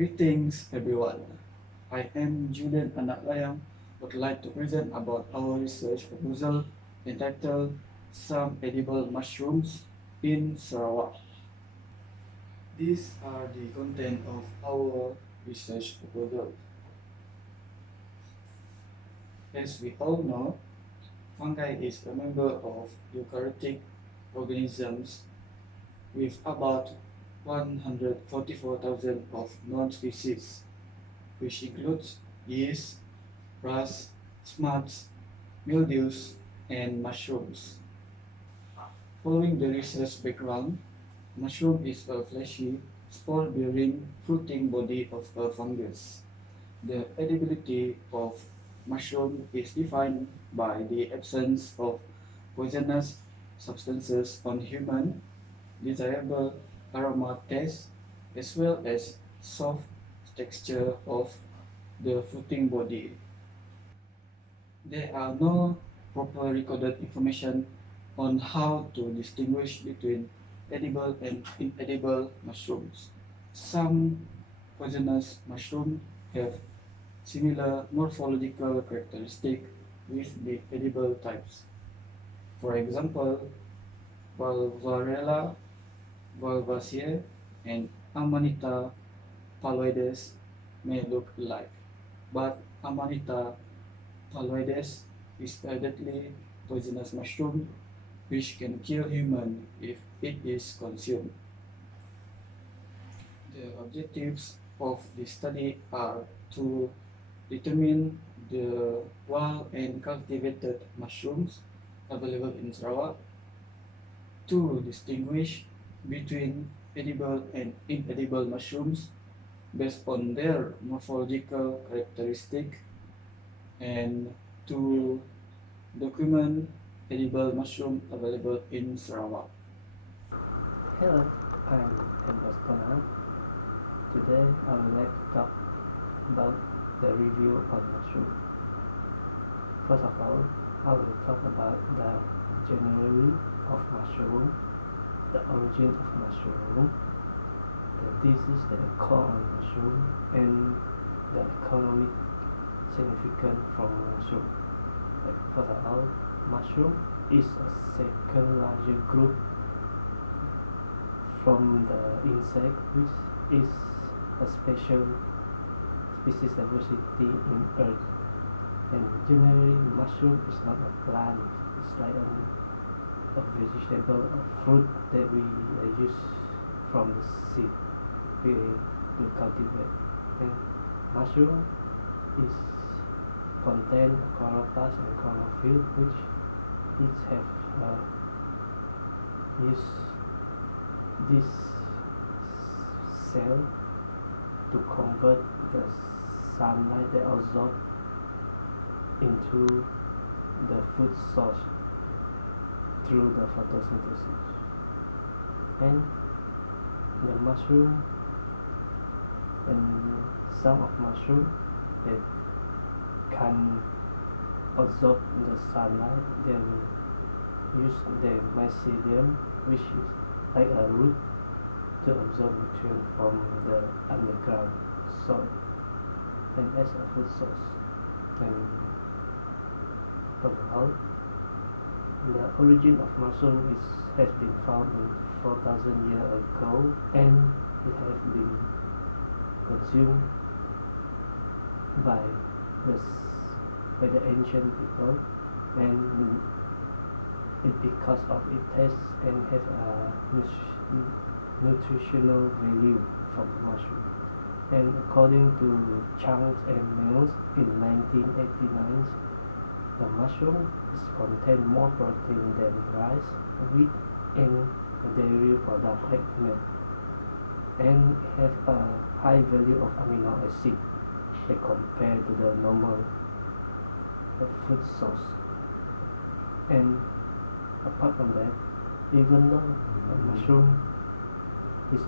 Greetings everyone. I am Julian Anaklayang, would like to present about our research proposal entitled Some Edible Mushrooms in Sarawak. These are the content of our research proposal. As we all know, fungi is a member of eukaryotic organisms with about 144,000 of known species, which includes yeast, rust, smuts, mildews, and mushrooms. Following the research background, mushroom is a fleshy, spore-bearing, fruiting body of a fungus. The edibility of mushroom is defined by the absence of poisonous substances on human, desirable aroma taste, as well as soft texture of the fruiting body. There are no proper recorded information on how to distinguish between edible and inedible mushrooms. Some poisonous mushrooms have similar morphological characteristics with the edible types. For example, Valvarella valvaceae and Amanita phalloides may look alike, but Amanita phalloides is a deadly poisonous mushroom which can kill humans if it is consumed. The objectives of this study are to determine the wild and cultivated mushrooms available in Sarawak, to distinguish between edible and inedible mushrooms based on their morphological characteristic, and to document edible mushroom available in Sarawak. Hello, I'm Embostona. Today I would like to talk about the review on mushroom. First of all, I will talk about the generally of mushroom, the origin of mushroom, the disease that occur on mushroom, and the economic significance from mushroom. First of all, mushroom is a second largest group from the insect, which is a special species diversity in Earth. And generally, mushroom is not a plant; it's like a vegetable, a fruit that we use from the seed we cultivate. And mushroom is contain chloroplast and chlorophyll, which each have use this cell to convert the sunlight they absorb into the food source through the photosynthesis. And the mushroom and some of mushroom that can absorb the sunlight, then use the mycelium, which is like a root, to absorb nutrients from the underground soil and as a food source. And overall, the origin of mushroom has been found in 4,000 years ago, and it has been consumed by the ancient people, and because of its taste and have a nutritional value from the mushroom. And according to Chang and Mills in 1989, the mushroom contain more protein than rice, wheat, and dairy product like milk, and have a high value of amino acid compared to the normal food source. And apart from that, even though a mushroom is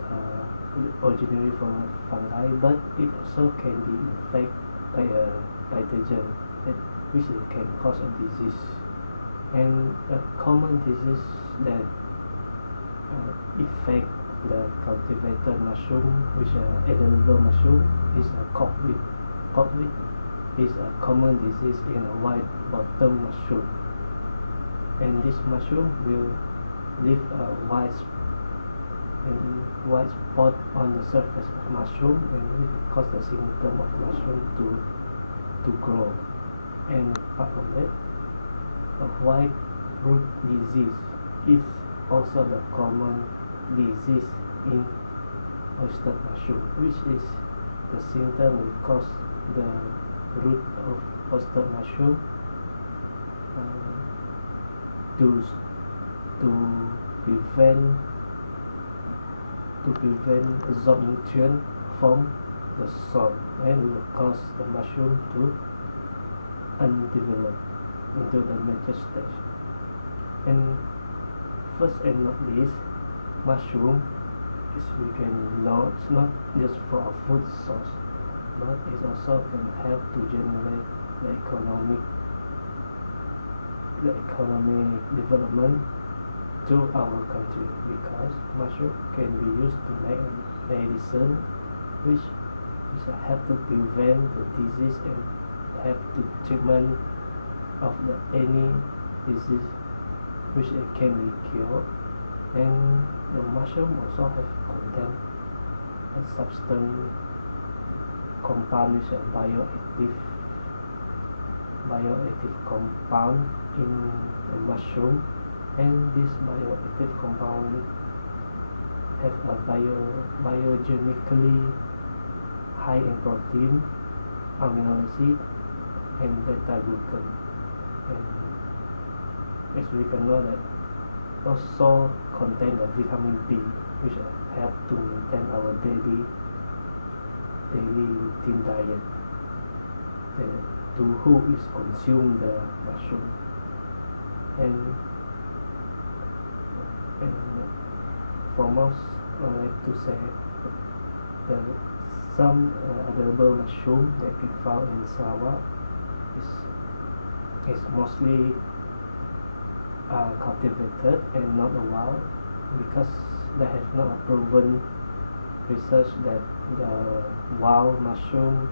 originally from a fungi, but it also can be infected by a pathogen which can cause a disease. And a common disease that affect The cultivated mushroom, which is an edible mushroom, is a cobweb. Cobweb is a common disease in a white bottom mushroom, and this mushroom will leave a white spot on the surface of mushroom, and it will cause the symptom of mushroom to grow. And apart from that, a white root disease is also the common disease in oyster mushroom, which is the symptom will cause the root of oyster mushroom to prevent absorb nutrient from the soil, and will cause the mushroom to undevelop into the mature stage. And first and not least, mushroom, as we can know, it's not just for a food source, but it also can help to generate the economic development to our country, because mushroom can be used to make medicine, which help to prevent the disease and help to treatment of any disease which it can be cured. And the mushroom also have contain a substance compound, which is a bioactive compound in the mushroom, and this bioactive compound have a biogenically high in protein, amino acid, and beta glucan. And as we can know that also contain the vitamin B, which help to maintain our daily routine diet to who is consume the mushroom. And for most, I would like to say that some edible mushroom that we found in Sarawak is mostly cultivated and not wild, because there has not proven research that the wild mushroom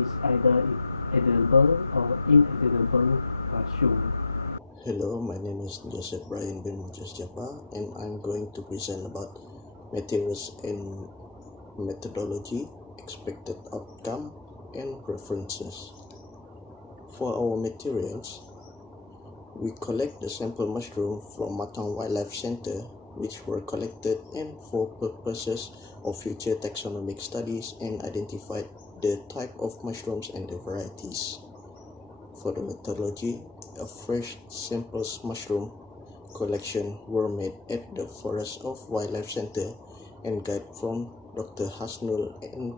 is either edible or inedible mushroom. Hello, my name is Joseph Brian bin Mujas Japa, and I'm going to present about materials and methodology, expected outcome, and references. For our materials, we collect the sample mushroom from Matang Wildlife Center, which were collected and for purposes of future taxonomic studies, and identified the type of mushrooms and the varieties. For the methodology, a fresh samples mushroom collection were made at the Forest of Wildlife Center, and guide from Dr. Hasnul and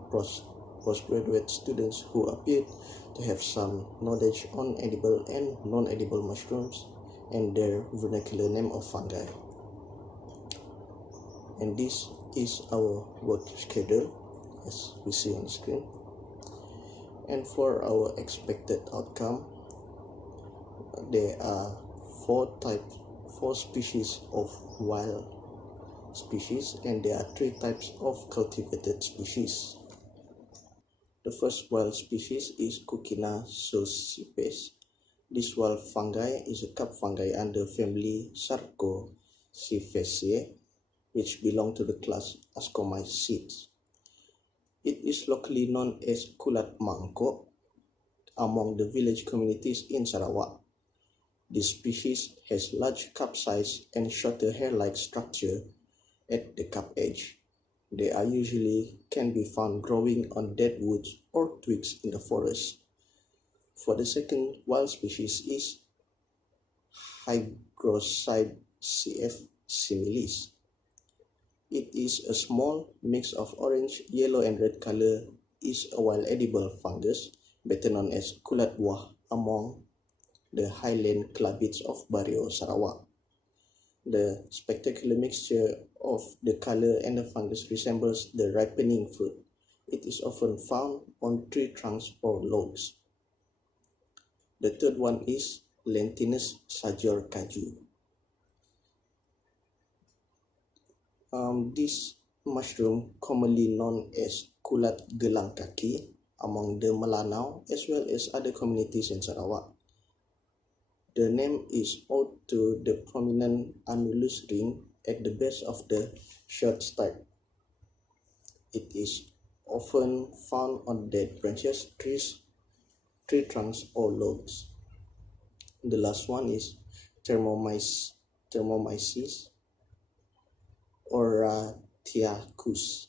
postgraduate students who appeared to have some knowledge on edible and non-edible mushrooms and their vernacular name of fungi. And this is our work schedule, as we see on the screen. And for our expected outcome, there are four species of wild species, and there are 3 types of cultivated species. The first wild species is Cucina socipes. This wild fungi is a cup fungi under family Sarcosifaceae, which belong to the class Ascomycetes. It is locally known as Kulat Mangkok among the village communities in Sarawak. This species has large cup size and shorter hair-like structure at the cup edge. They are usually can be found growing on dead woods or twigs in the forest. For the second wild species is Hygrocyde CF similis. It is a small mix of orange, yellow, and red color. Is a wild edible fungus, better known as kulat buah among the highland clavids of Bario, Sarawak. The spectacular mixture of the color and the fungus resembles the ripening fruit. It is often found on tree trunks or logs. The third one is Lentinus sajor kaju. This mushroom, commonly known as kulat gelang kaki, among the Melanau as well as other communities in Sarawak. The name is owed to the prominent annulus ring at the base of the short stack. It is often found on dead branches, trees, tree trunks, or logs. The last one is Thermomyces oratiacus.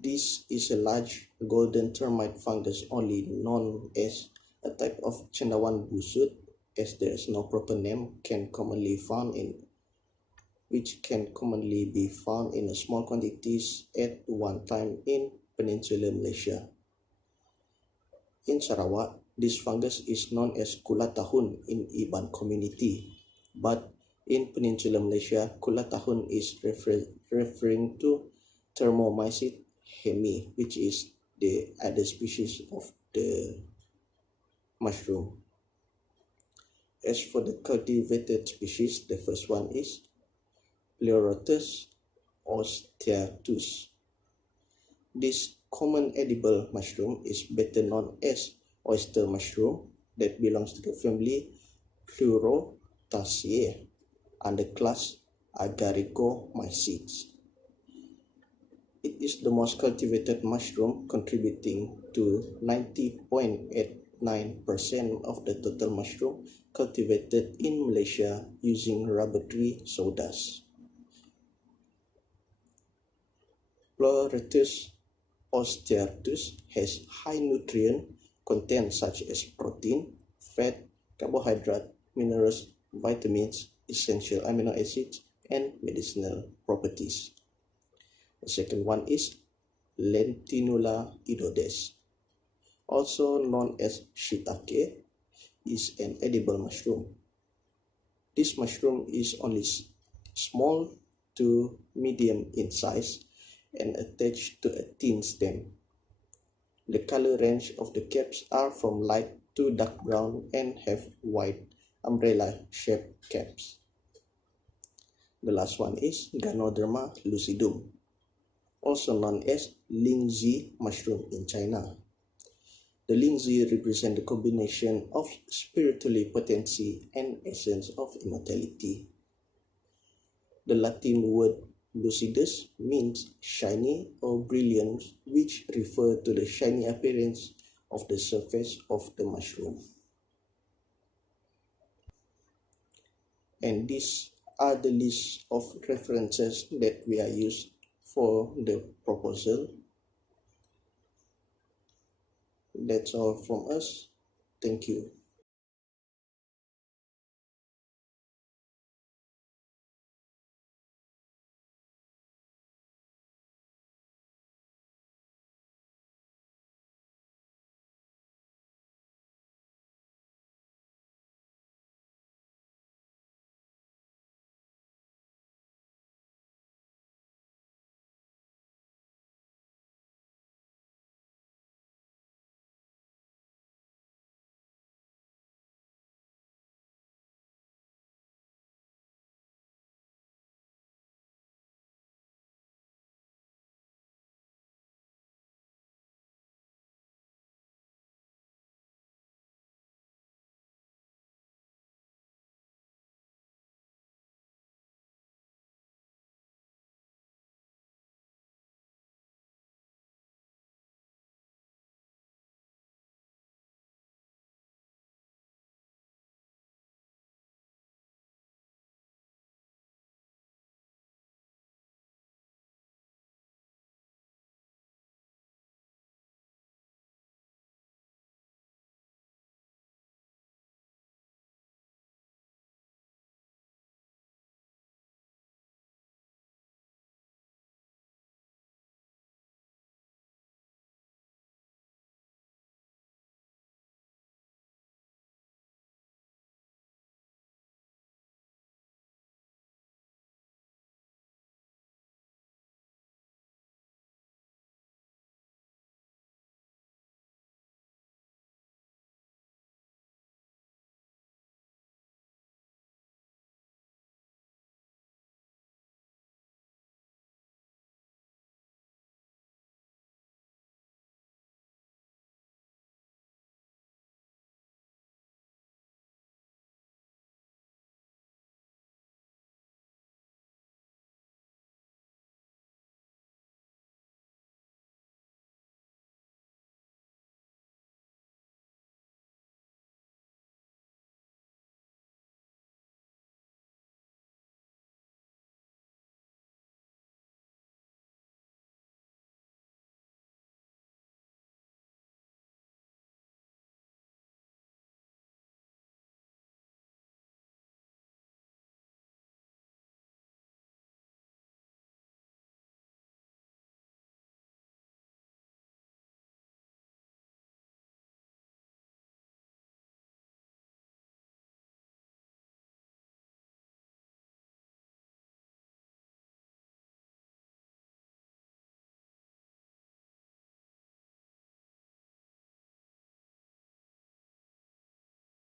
This is a large golden termite fungus only known as a type of cendawan busut, as there is no proper name, which can commonly be found in small quantities at one time in Peninsular Malaysia. In Sarawak, this fungus is known as kulat tahun in Iban community, but in Peninsular Malaysia, kulat tahun is referring to Thermomyces hemi, which is the other species of the mushroom. As for the cultivated species, the first one is Pleurotus osteatus. This common edible mushroom is better known as oyster mushroom that belongs to the family Pleurotaceae under class Agaricomycetes. It is the most cultivated mushroom, contributing to 90.89% of the total mushroom cultivated in Malaysia using rubber tree sawdust. Pleurotus osteatus has high nutrient content such as protein, fat, carbohydrate, minerals, vitamins, essential amino acids, and medicinal properties. The second one is Lentinula idodes, also known as shiitake, is an edible mushroom. This mushroom is only small to medium in size and attached to a thin stem. The color range of the caps are from light to dark brown and have wide umbrella-shaped caps. The last one is Ganoderma lucidum, also known as Lingzi mushroom in China. The Lingzi represent the combination of spiritual potency and essence of immortality. The Latin word lucidus means shiny or brilliant, which refer to the shiny appearance of the surface of the mushroom. And these are the list of references that we are used for the proposal. That's all from us. Thank you.